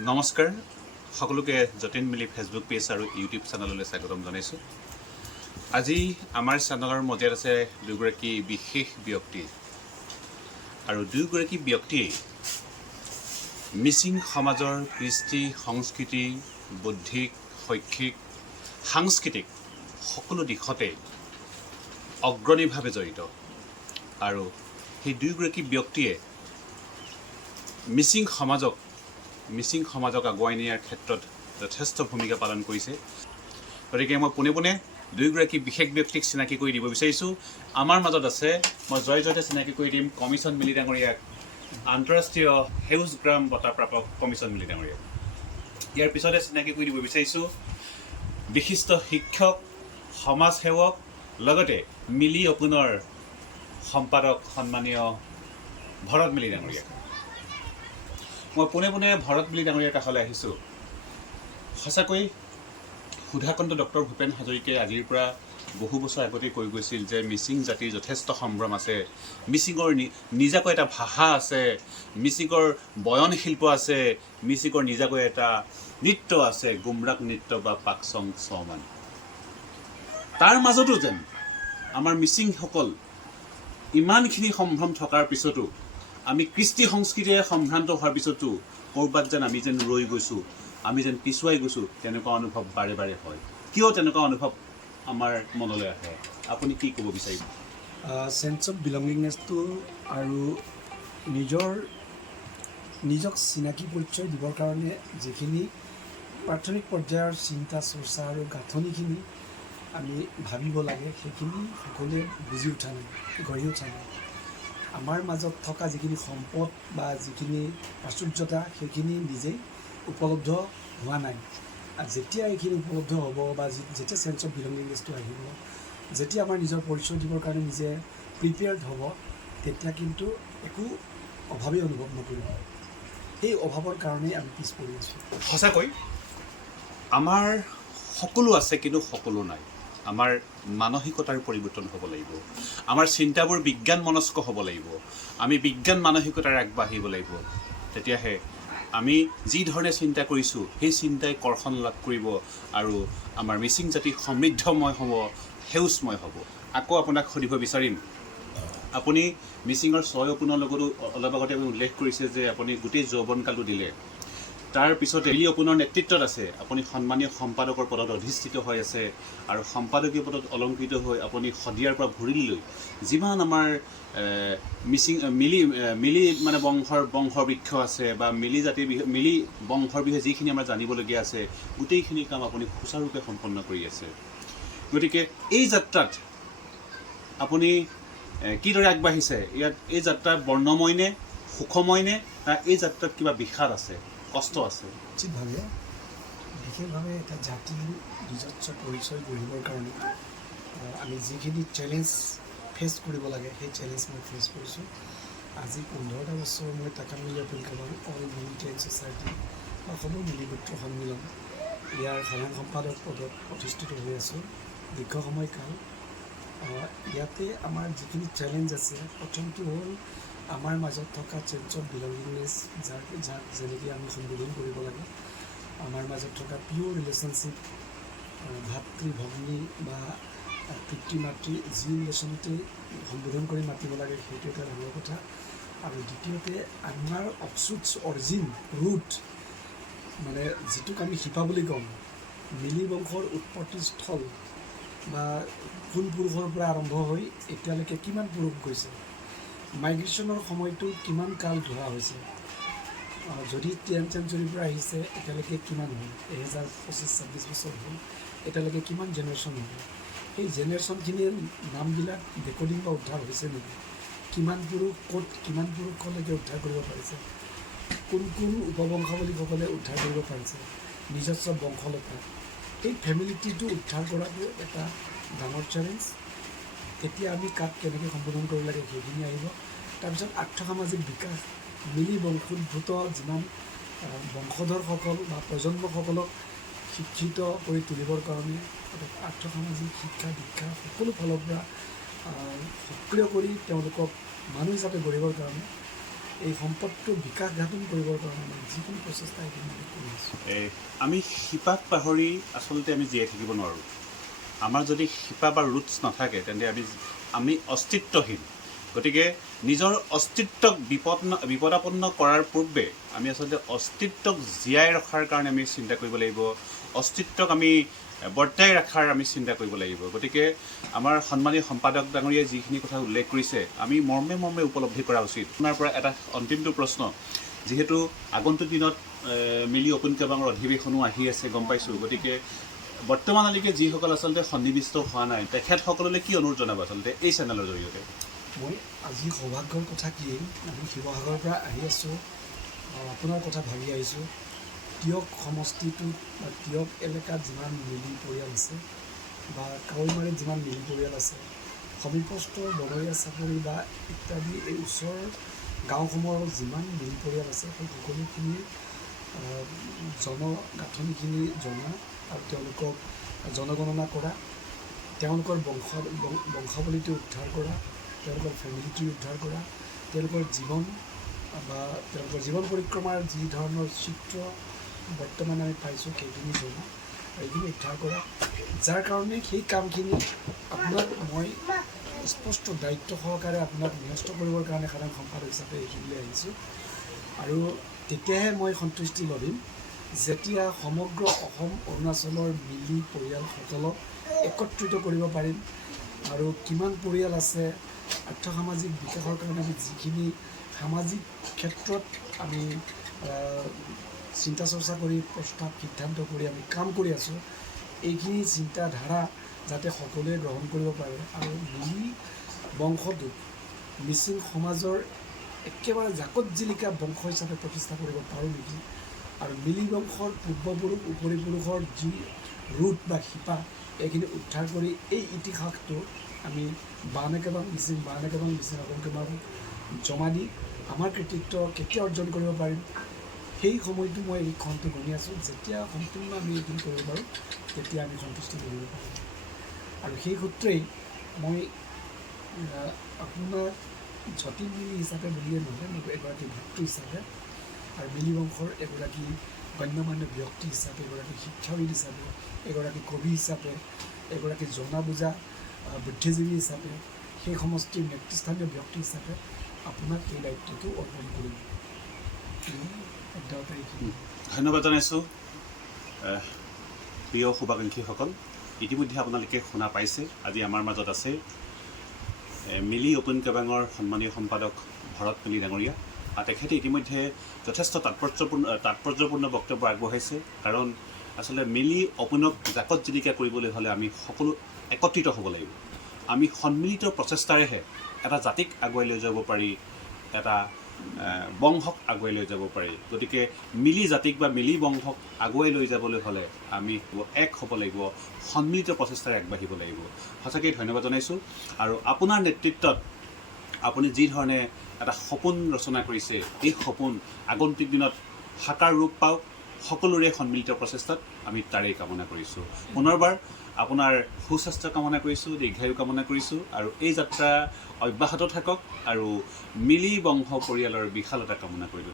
নমস্কাৰ সকলোকে যতীন মিলি ফেচবুক পেজ আৰু ইউটিউব চেনেললৈ স্বাগতম জনাইছোঁ। আজি আমাৰ চেনেলৰ মজিয়াত আছে দুগৰাকী বিশেষ ব্যক্তি আৰু দুয়োগৰাকী ব্যক্তিয়ে মিচিং সমাজৰ কৃষ্টি সংস্কৃতি বৌদ্ধিক শৈক্ষিক সাংস্কৃতিক সকলো দিশতে অগ্ৰণীভাৱে জড়িত আৰু সেই দুয়োগৰাকী ব্যক্তিয়ে মিচিং সমাজক আগুৱাই নিয়াৰ ক্ষেত্ৰত যথেষ্ট ভূমিকা পালন কৰিছে। গতিকে মই পোনে পোনে দুয়োগৰাকী বিশেষ ব্যক্তিক চিনাকি কৰি দিব বিচাৰিছোঁ। আমাৰ মাজত আছে, মই জয়তে চিনাকি কৰি দিম কমিছন মিলি ডাঙৰীয়াক, আন্তঃৰাষ্ট্ৰীয় সেউজ গ্ৰাম বঁটা প্ৰাপক কমিছন মিলি ডাঙৰীয়াক। ইয়াৰ পিছতে চিনাকি কৰি দিব বিচাৰিছোঁ বিশিষ্ট শিক্ষক, সমাজসেৱক, লগতে মিলি অপোনৰ সম্পাদক সন্মানীয় ভৰত মিলি ডাঙৰীয়াক। মই পোনে পোনে ভৰত মিলি ডাঙৰীয়াৰ কাষলৈ আহিছোঁ। সঁচাকৈ সুধাকন্ত ডক্টৰ ভূপেন হাজৰিকাই আজিৰ পৰা বহু বছৰ আগতেই কৈ গৈছিল যে মিচিং জাতিৰ যথেষ্ট সম্ভ্ৰম আছে, মিচিঙৰ নিজাকৈ এটা ভাষা আছে, মিচিঙৰ বয়ন শিল্প আছে, মিচিঙৰ নিজাকৈ এটা নৃত্য আছে, গুমৰাগ নৃত্য বা পাকচং চমান। তাৰ মাজতো যেন আমাৰ মিচিংসকল ইমানখিনি সম্ভ্ৰম থকাৰ পিছতো, আমি কৃষ্টি সংস্কৃতিৰে সম্ভ্ৰান্ত হোৱাৰ পিছতো ক'ৰবাত যেন আমি যেন ৰৈ গৈছোঁ, আমি যেন পিছুৱাই গৈছোঁ, তেনেকুৱা অনুভৱ বাৰে বাৰে হয়। কিয় তেনেকুৱা অনুভৱ আমাৰ মনলৈ আহে, আপুনি কি ক'ব বিচাৰিব? চেন্স অফ বিলংগিংনেছটো আৰু নিজক চিনাকি পৰিচয় দিবৰ কাৰণে যিখিনি প্ৰাথমিক পৰ্যায়ৰ চিন্তা চৰ্চা আৰু গাঁথনিখিনি আমি ভাবিব লাগে, সেইখিনি সকলোৱে বুজি উঠা নাই, গঢ়ি উঠা নাই। আমাৰ মাজত থকা যিখিনি সম্পদ বা যিখিনি প্ৰাচুৰ্যতা, সেইখিনি নিজেই উপলব্ধ হোৱা নাই। যেতিয়া এইখিনি উপলব্ধ হ'ব বা যেতিয়া চেন্স অফ বিলংগিংনেছটো আহিব, যেতিয়া আমাৰ নিজৰ পৰিচয় দিবৰ কাৰণে নিজে প্ৰিপেয়াৰ্ড হ'ব, তেতিয়া কিন্তু একো অভাৱেই অনুভৱ নকৰিব। সেই অভাৱৰ কাৰণেই আমি পিছ পৰি আছোঁ। সঁচাকৈ আমাৰ সকলো আছে কিন্তু সকলো নাই। আমাৰ মানসিকতাৰ পৰিৱৰ্তন হ'ব লাগিব, আমাৰ চিন্তাবোৰ বিজ্ঞান মনস্ক হ'ব লাগিব, আমি বিজ্ঞান মানসিকতাৰে আগবাঢ়িব লাগিব। তেতিয়াহে আমি যি ধৰণে চিন্তা কৰিছোঁ সেই চিন্তাই কৰ্ষণ লাভ কৰিব আৰু আমাৰ মিচিং জাতি সমৃদ্ধময় হ'ব, সেউজময় হ'ব। আকৌ আপোনাক সুধিব বিচাৰিম, আপুনি মিচিঙৰ ছয় অপোনৰ লগতো অলপ আগতে আপুনি উল্লেখ কৰিছে যে আপুনি গোটেই যৌৱনকালটো দিলে, তাৰপিছতে মিলি অপোনৰ নেতৃত্বত আছে, আপুনি সন্মানীয় সম্পাদকৰ পদত অধিষ্ঠিত হৈ আছে আৰু সম্পাদকীয় পদত অলংকৃত হৈ আপুনি শদিয়াৰ পৰা ভৰিলৈ যিমান আমাৰ মিলি মানে বংশৰ বৃক্ষ আছে বা মিলি বংশৰ বিষয়ে যিখিনি আমাৰ জানিবলগীয়া আছে, গোটেইখিনি কাম আপুনি সুচাৰুৰূপে সম্পন্ন কৰি আছে। গতিকে এই যাত্ৰাত আপুনি কিদৰে আগবাঢ়িছে? এই যাত্ৰা বৰ্ণময় নে, সুখময় নে, না এই যাত্ৰাত কিবা বিষাদ আছে, কষ্ট আছে? উচিতভাৱে বিশেষভাৱে এটা জাতিৰ নিজস্ব পৰিচয় গঢ়িবৰ কাৰণে আমি যিখিনি চেলেঞ্জ ফেচ কৰিব লাগে, সেই চেলেঞ্জ মই ফেচ কৰিছোঁ। আজি 15টা বছৰ মই টাকামিলি আপিল কাবাৰ অল মিলিটেৰিয়ান ছ'চাইটি বা অসমৰ মিলিগোত্ৰ সন্মিলন, ইয়াৰ সাধাৰণ সম্পাদক পদত প্ৰতিষ্ঠিত হৈ আছোঁ দীৰ্ঘ সময়কাল। ইয়াতে আমাৰ যিখিনি চেলেঞ্জ আছে, প্ৰথমটো হ'ল আমাৰ মাজত থকা চেন্স অফ বিলংগিংনেছ, যাক যেনেকৈ আমি সম্বোধন কৰিব লাগে। আমাৰ মাজত থকা পিয়'ৰ ৰিলেশ্যনশ্বিপ, ভাতৃ ভগ্নী বা পিতৃ মাতৃ যি ৰিলেশ্যনতে সম্বোধন কৰি মাতিব লাগে, সেইটো এটা ডাঙৰ কথা। আৰু দ্বিতীয়তে আমাৰ অৰিজিন ৰুট, মানে যিটোক আমি শিপা বুলি কওঁ, মিলি বংশৰ উৎপত্তিস্থল বা কোন পুৰুষৰ পৰা আৰম্ভ হৈ এতিয়ালৈকে কিমান পুৰুষ গৈছে, মাইগ্ৰেশ্যনৰ সময়টো কিমান কাল ধৰা হৈছে, যদি 10th চেঞ্চুৰীৰ পৰা আহিছে এতিয়ালৈকে কিমান হ'ল, 2025-26 বছৰ হ'ল, এতিয়ালৈকে কিমান জেনেৰেশ্যন হ'ব, সেই জেনেৰেশ্যনখিনিৰ নামবিলাক ৰেকৰ্ডিং বা উদ্ধাৰ হৈছে নেকি, কিমান পুৰুষ ক'ত কিমান পুৰুষলৈকে উদ্ধাৰ কৰিব পাৰিছে, কোন উপবংশাৱলীসকলে উদ্ধাৰ কৰিব পাৰিছে নিজস্ব বংশলৈকে, এই ফেমিলিটিটো উদ্ধাৰ কৰাটো এটা ডাঙৰ চেলেঞ্জ। তেতিয়া আমি কাক কেনেকৈ সম্বোধন কৰিব লাগে সেইখিনি আহিব। তাৰপিছত আৰ্থসামাজিক বিকাশ, মিলি বংশোদ্ভূত যিমান বংশধৰসকল বা প্ৰজন্মসকলক শিক্ষিত কৰি তুলিবৰ কাৰণে আৰ্থসামাজিক শিক্ষা দীক্ষা সকলো ফালৰ পৰা সক্ৰিয় কৰি তেওঁলোকক মানুহ হিচাপে গঢ়িবৰ কাৰণে এই সম্পদটো বিকাশ ঘাটন কৰিবৰ কাৰণে মই যিকোনো প্ৰচেষ্টা এইখিনি আমি কৰি আছোঁ। আমি শিপাক পাহৰি আচলতে আমি জীয়াই থাকিব নোৱাৰোঁ। আমাৰ যদি শিপা বা ৰুটছ নাথাকে তেন্তে আমি অস্তিত্বহীন। গতিকে নিজৰ অস্তিত্বক বিপদাপন্ন কৰাৰ পূৰ্বে আমি আচলতে অস্তিত্বক জীয়াই ৰখাৰ কাৰণে আমি চিন্তা কৰিব লাগিব, অস্তিত্বক আমি বৰ্তাই ৰখাৰ আমি চিন্তা কৰিব লাগিব। গতিকে আমাৰ সন্মানীয় সম্পাদক ডাঙৰীয়াই যিখিনি কথা উল্লেখ কৰিছে আমি মৰ্মে মৰ্মে উপলব্ধি কৰা উচিত। আপোনাৰ পৰা এটা অন্তিমটো প্ৰশ্ন, যিহেতু আগন্তুক দিনত মিলি অ'পেন কেবাঙৰ অধিৱেশনো আহি আছে গম পাইছোঁ, গতিকে বৰ্তমানলৈকে যিসকল আচলতে সন্নিৱিষ্ট হোৱা নাই তেখেতসকললৈ কি অনুৰোধ জনাব আচলতে এই চেনেলৰ জৰিয়তে? মই আজি সৌভাগ্যৰ কথা কি, আমি শিৱসাগৰৰ পৰা আহি আছোঁ, আপোনাৰ কথা ভাবি আহিছোঁ। টিয়ক সমষ্টিটোত বা টিয়ক এলেকাত যিমান মিলি পৰিয়াল আছে বা কাৱৈমাৰীত যিমান মিলি পৰিয়াল আছে, সমীপস্থ বনৰীয়া চাপৰি বা ইত্যাদি এই ওচৰৰ গাঁওসমূহৰ যিমান মিলি পৰিয়াল আছে সেই সকলোখিনি জনগাঁথনিখিনি জনা আৰু তেওঁলোকক জনগণনা কৰা, তেওঁলোকৰ বংশাৱলীটো উদ্ধাৰ কৰা, তেওঁলোকৰ ফেমিলিটো উদ্ধাৰ কৰা, তেওঁলোকৰ জীৱন পৰিক্ৰমাৰ যি ধৰণৰ চিত্ৰ বৰ্তমান আমি পাইছোঁ সেইখিনি জনা, এইখিনি উদ্ধাৰ কৰা, যাৰ কাৰণে সেই কামখিনি আপোনাক মই স্পষ্ট দায়িত্ব সহকাৰে আপোনাক ন্যস্ত কৰিবৰ কাৰণে সাধাৰণ সম্পাদক হিচাপে এইখিনিলৈ আহিছোঁ। আৰু তেতিয়াহে মই সন্তুষ্টি লভিম যেতিয়া সমগ্ৰ অসম অৰুণাচলৰ মিলি পৰিয়ালসকলক একত্ৰিত কৰিব পাৰিম। আৰু কিমান পৰিয়াল আছে, আৰ্থসামাজিক বিকাশৰ কাৰণে আমি যিখিনি সামাজিক ক্ষেত্ৰত আমি চিন্তা চৰ্চা কৰি প্ৰস্তাৱ সিদ্ধান্ত কৰি আমি কাম কৰি আছোঁ, এইখিনি চিন্তাধাৰা যাতে সকলোৱে গ্ৰহণ কৰিব পাৰে আৰু মিলি বংশটোক মিচিং সমাজৰ একেবাৰে জাকত জিলিকা বংশ হিচাপে প্ৰতিষ্ঠা কৰিব পাৰোঁ নেকি, আৰু মিলি বংশৰ পূৰ্বপুৰুষ উপৰিপুৰুষৰ যি ৰুট বা শিপা এইখিনি উদ্ধাৰ কৰি এই ইতিহাসটো আমি বানেকেবাং মিচিং অসম কেবাং জমা দি আমাৰ কৃতিত্ব কেতিয়া অৰ্জন কৰিব পাৰিম সেই সময়টো মই এই ক্ষণটো গণি আছোঁ। যেতিয়া সম্পূৰ্ণ আমি এইখিনি কৰিব পাৰোঁ তেতিয়া আমি সন্তুষ্টি কৰিব পাৰিম। আৰু সেই সূত্ৰেই মই আপোনাৰ যতীন মিলি হিচাপে বুলিয়ে নহয়, মোক এগৰাকী ভাতৃ হিচাপে আৰু মিলি বংশৰ এগৰাকী গণ্যমান্য ব্যক্তি হিচাপে, এগৰাকী শিক্ষাবিদ হিচাপে, এগৰাকী কবি হিচাপে, এগৰাকী জনা বুজা বুদ্ধিজীৱী হিচাপে, সেই সমষ্টিৰ নেতৃস্থানীয় ব্যক্তি হিচাপে আপোনাক এই দায়িত্বটো অৰ্পণ কৰিম। ধন্যবাদ জনাইছোঁ প্ৰিয় শুভাকাংক্ষীসকল। ইতিমধ্যে আপোনালোকে শুনা পাইছে আজি আমাৰ মাজত আছে মিলি অ'পেন কেবাঙৰ সন্মানীয় সম্পাদক ভৰত মিলি ডাঙৰীয়া। আৰু তেখেতে ইতিমধ্যে যথেষ্ট তাৎপৰ্যপূৰ্ণ বক্তব্য আগবঢ়াইছে। কাৰণ আচলতে মিলি অ'পেনক জাকত জিলিকা কৰিবলৈ হ'লে আমি সকলো একত্ৰিত হ'ব লাগিব। আমি সন্মিলিত প্ৰচেষ্টাৰেহে এটা জাতিক আগুৱাই লৈ যাব পাৰি, এটা বংশক আগুৱাই লৈ যাব পাৰি। গতিকে মিলি জাতিক বা মিলি বংশক আগুৱাই লৈ যাবলৈ হ'লে আমি এক হ'ব লাগিব, সন্মিলিত প্ৰচেষ্টাৰে আগবাঢ়িব লাগিব। সঁচাকৈ ধন্যবাদ জনাইছোঁ। আৰু আপোনাৰ নেতৃত্বত আপুনি যি ধৰণে এটা সপোন ৰচনা কৰিছে, এই সপোন আগন্তুক দিনত সাকাৰ ৰূপ পাওক, সকলোৰে সন্মিলিত প্ৰচেষ্টাত আমি তাৰেই কামনা কৰিছোঁ। পুনৰবাৰ আপোনাৰ সুস্বাস্থ্য কামনা কৰিছোঁ, দীৰ্ঘায়ু কামনা কৰিছোঁ। আৰু এই যাত্ৰা অব্যাহত থাকক আৰু মিলি বংশ পৰিয়ালৰ বিশালতা কামনা কৰিলোঁ।